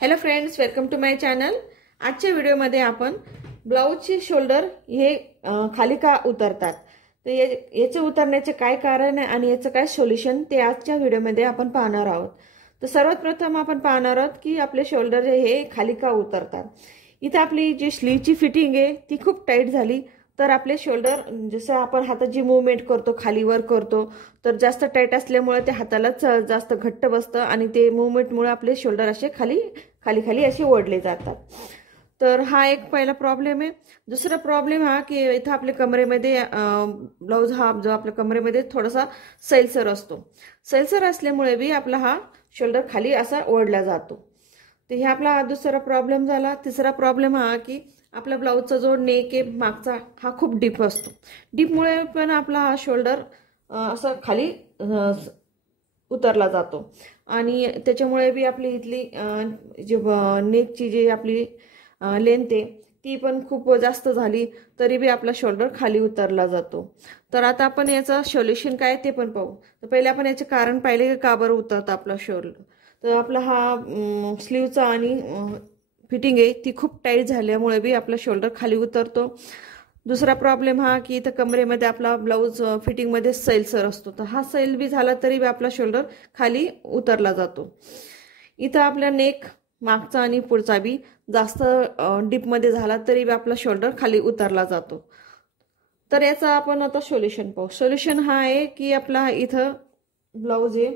Hello friends, welcome to my channel. आजच्या व्हिडिओमध्ये आपण ब्लाऊजचे शोल्डर हे खाली का उतरतात, तर याचे उतरण्याचे काय कारण आहे आणि याचं काय सोल्युशन ते आजच्या व्हिडिओमध्ये आपण पाहणार आहोत। तर सर्वात प्रथम आपण पाहणार आहोत की आपले शोल्डर हे खाली का उतरतात। इथे आपली जी स्लीवची फिटिंग आहे ती खूप टाईट झाली तर आपले शोल्डर, जसं आपण हाताची मूवमेंट करतो खाली वर करतो, तर जास्त टाईट असल्यामुळे ते हातालाच जास्त घट्ट बसतं आणि ते मूवमेंटमुळे आपले शोल्डर असे खाली खाली खाली असे ओढले जातात। तर हा एक पहिला प्रॉब्लेम आहे। दुसरा प्रॉब्लेम हा की इथं आपल्या कमरेमध्ये ब्लाउज हा जो आपल्या कमरेमध्ये थोडासा सैलसर असतो। सैलसर असल्यामुळे बी आपला हा शोल्डर खाली असा ओढला जातो। तर हे आपला दुसरा प्रॉब्लेम झाला। तिसरा प्रॉब्लेम हा की आपल्या ब्लाऊजचा जो नेक आहे मागचा हा खूप डीप असतो। डीपमुळे पण आपला हा शोल्डर असा खाली उतरला जातो आणि त्याच्यामुळे बी आपली इथली जी नेकची जी आपली लेंथ आहे ती पण खूप जास्त झाली तरी बी आपला शोल्डर खाली उतरला जातो। तर आता आपण याचं सोल्युशन काय ते पण पाहू। तर पहिले आपण याचे कारण पाहिले का बरं उतरतं आपला शोल्डर। तर आपला हा स्लीवचा आणि फिटिंग आहे ती खूप टाईट झाल्यामुळे बी आपला शोल्डर खाली उतरतो। दुसरा प्रॉब्लेम हा की इथं कमरेमध्ये आपला ब्लाऊज फिटिंगमध्ये सैलसर असतो, तर हा सैल बी झाला तरी बी आपला शोल्डर खाली उतरला जातो। इथं आपला नेक मागचा आणि पुढचा बी जास्त डीपमध्ये झाला तरी बी आपला शोल्डर खाली उतरला जातो। तर याचा आपण आता सोल्युशन पाहू। सोल्युशन हा आहे की आपला इथं ब्लाऊज आहे,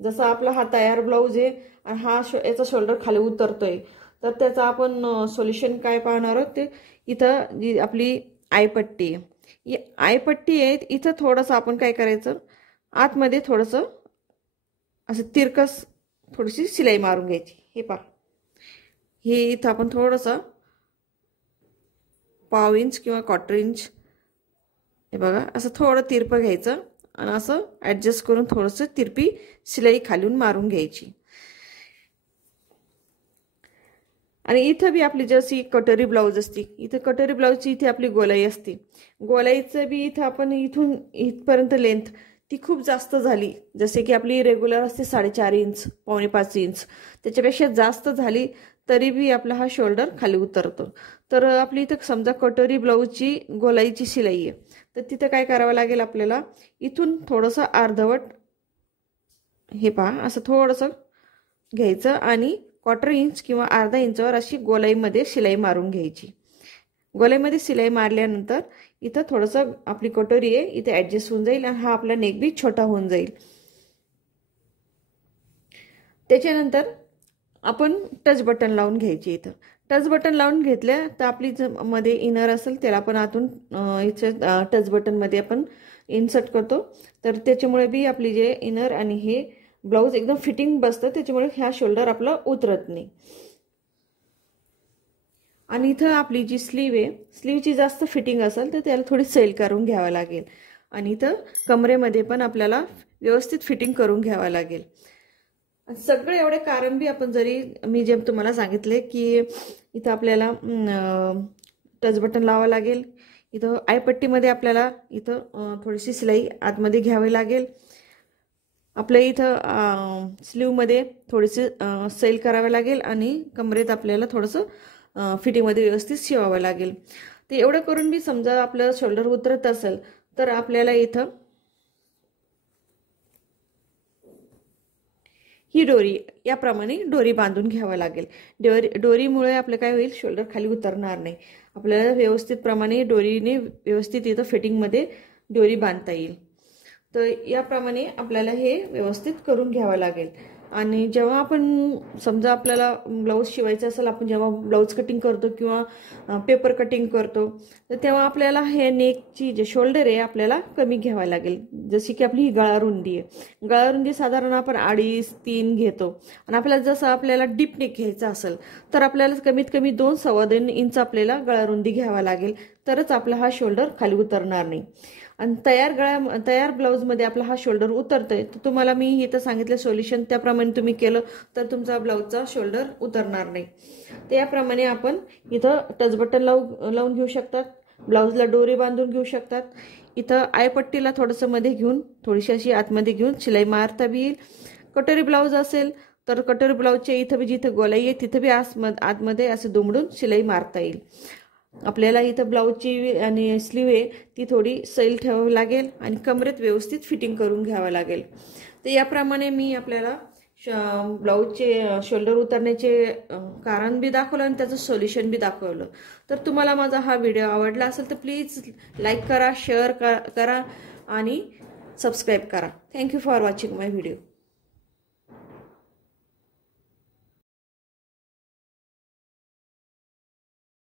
जसा आपला हा तयार ब्लाऊज आहे आणि हा याचा शोल्डर खाली उतरतोय, तर त्याचा आपण सोल्युशन काय पाहणार आहोत। ते इथं जी आपली आयपट्टी आहे, ही आयपट्टी आहे इथं थोडंसं आपण काय करायचं, आतमध्ये थोडंसं असं तिरकस थोडीशी शिलाई मारून घ्यायची। हे पहा, हे इथं आपण थोडंसं पाव इंच किंवा क्वार्टर इंच, हे बघा असं थोडं तिरपं घ्यायचं आणि असं ॲडजस्ट करून थोडंसं तिरपी शिलाई खालून मारून घ्यायची। आणि इथं बी आपली जशी कटोरी ब्लाऊज असते, इथं कटोरी ब्लाऊजची इथे आपली गोलाई असते, गोलाईचं बी इथं आपण इथून इथपर्यंत लेंथ ती खूप जास्त झाली, जसे की आपली रेग्युलर असते 4.5 इंच, 4.25 इंच, त्याच्यापेक्षा जास्त झाली तरी बी आपला हा शोल्डर खाली उतरतो। तर आपली इथं समजा कटोरी ब्लाऊजची गोलाईची शिलाई आहे, तर तिथं काय करावं लागेल आपल्याला, इथून थोडंसं अर्धवट हे पहा असं थोडंसं घ्यायचं आणि क्वार्टर इंच किंवा अर्धा इंचवर अशी गोलाईमध्ये शिलाई मारून घ्यायची। गोलाईमध्ये शिलाई मारल्यानंतर इथं थोडंसं आपली कटोरी आहे इथे ॲडजस्ट होऊन जाईल आणि हा आपला नेक बी छोटा होऊन जाईल। त्याच्यानंतर आपण टच बटन लावून घ्यायची। इथं टच बटन लावून घेतलं तर आपली मध्ये इनर असेल त्याला आपण आतून इथे टच बटनमध्ये आपण इन्सर्ट करतो, तर त्याच्यामुळे बी आपली जे इनर आणि हे ब्लाऊज एकदम फिटिंग बसतं, त्याच्यामुळे ह्या शोल्डर आपला उतरत नाही। आणि इथं आपली जी स्लीव आहे, स्लीवची जास्त फिटिंग असेल तर त्याला थोडी सैल करून घ्यावं लागेल आणि इथं कमरेमध्ये पण आपल्याला व्यवस्थित फिटिंग करून घ्यावं लागेल। सगळे एवढे कारण बी आपण जरी मी जे तुम्हाला सांगितले की इथं आपल्याला टच बटन लावावं लागेल, इथं आयपट्टीमध्ये आपल्याला इथं थोडीशी शिलाई आतमध्ये घ्यावी लागेल, आपल्या इथं स्लीवमध्ये थोडीशी सैल करावं लागेल आणि कमरेत आपल्याला थोडंसं फिटिंगमध्ये व्यवस्थित शिवावं लागेल। ते एवढं करून बी समजा आपलं शोल्डर उतरत असेल तर आपल्याला इथं ही डोरी याप्रमाणे डोरी बांधून घ्यावं लागेल। डोरीमुळे आपलं काय होईल, शोल्डर खाली उतरणार नाही। आपल्याला व्यवस्थित प्रमाणे डोरीने व्यवस्थित इथं फिटिंगमध्ये डोरी बांधता येईल। तर याप्रमाणे आपल्याला हे व्यवस्थित करून घ्यावं लागेल। आणि जेव्हा आपण समजा आपल्याला ब्लाऊज शिवायचं असेल, आपण जेव्हा ब्लाऊज कटिंग करतो किंवा पेपर कटिंग करतो, तर तेव्हा आपल्याला हे नेकची जे शोल्डर आहे आपल्याला कमी घ्यावं लागेल। जशी की आपली ही गळारुंदी आहे, गळारुंदी साधारण आपण 2.5-3 घेतो आणि आपल्याला जसं आपल्याला डीप नेक घ्यायचं असेल तर आपल्याला कमीत कमी 2-2.25 इंच आपल्याला गळारुंदी घ्यावा लागेल, तरच आपला हा शोल्डर खाली उतरणार नाही। आणि तयार ब्लाऊजमध्ये आपला हा शोल्डर उतरतोय, तर तुम्हाला मी इथं सांगितलं सोल्युशन त्याप्रमाणे तुम्ही केलं तर तुमचा ब्लाऊजचा शोल्डर उतरणार नाही। त्याप्रमाणे आपण इथं टच बटन लावून घेऊ शकतात, ब्लाऊजला डोरी बांधून घेऊ शकतात, इथं आयपट्टीला थोडंसं मध्ये घेऊन थोडीशी अशी आतमध्ये घेऊन शिलाई मारता बी येईल। कटोरी ब्लाऊज असेल तर कटोरी ब्लाऊजच्या इथं बी जिथं गोलाई आहे तिथं बी आतमध्ये असं दुमडून शिलाई मारता येईल. आपल्याला इथं ब्लाऊजची आणि स्लीव आहे ती थोडी सैल ठेवावी लागेल आणि कमरेत व्यवस्थित फिटिंग करून घ्यावं लागेल. तर याप्रमाणे मी आपल्याला ब्लाऊजचे शोल्डर उतरण्याचे कारण बी दाखवलं आणि त्याचं सोल्युशन बी दाखवलं. तर तुम्हाला माझा हा व्हिडिओ आवडला असेल तर प्लीज लाईक करा, शेअर करा आणि सबस्क्राईब करा. Thank you for watching my video.